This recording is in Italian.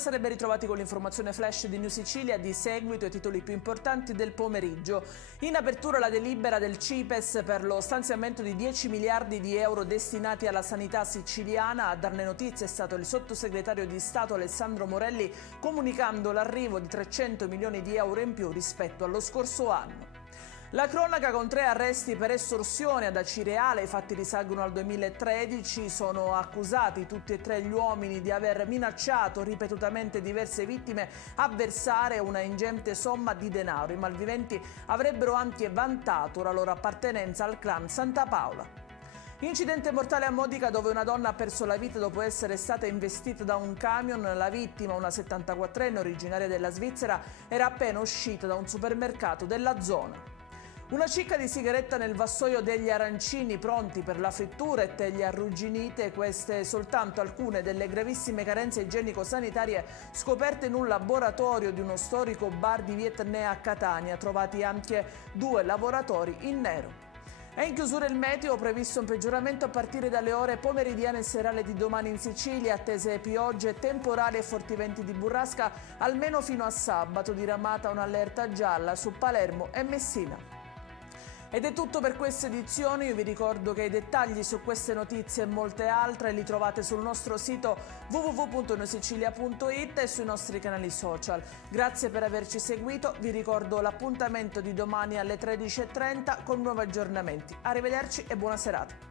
Buonasera e ben ritrovati con l'informazione flash di New Sicilia. Di seguito i titoli più importanti del pomeriggio. In apertura la delibera del CIPES per lo stanziamento di 10 miliardi di euro destinati alla sanità siciliana. A darne notizie è stato il sottosegretario di Stato Alessandro Morelli, comunicando l'arrivo di 300 milioni di euro in più rispetto allo scorso anno. La cronaca con 3 arresti per estorsione ad Acireale, i fatti risalgono al 2013, sono accusati tutti e 3 gli uomini di aver minacciato ripetutamente diverse vittime a versare una ingente somma di denaro. I malviventi avrebbero anche vantato la loro appartenenza al clan Santa Paola. Incidente mortale a Modica dove una donna ha perso la vita dopo essere stata investita da un camion. La vittima, una 74enne originaria della Svizzera, era appena uscita da un supermercato della zona. Una cicca di sigaretta nel vassoio degli arancini pronti per la frittura e teglie arrugginite, queste soltanto alcune delle gravissime carenze igienico-sanitarie scoperte in un laboratorio di uno storico bar di Via Etnea a Catania, trovati anche 2 lavoratori in nero. È in chiusura il meteo, previsto un peggioramento a partire dalle ore pomeridiane e serali di domani in Sicilia, attese piogge, temporali e forti venti di burrasca, almeno fino a sabato, diramata un'allerta gialla su Palermo e Messina. Ed è tutto per questa edizione. Io vi ricordo che i dettagli su queste notizie e molte altre li trovate sul nostro sito www.newsicilia.it e sui nostri canali social. Grazie per averci seguito, vi ricordo l'appuntamento di domani alle 13:30 con nuovi aggiornamenti. Arrivederci e buona serata.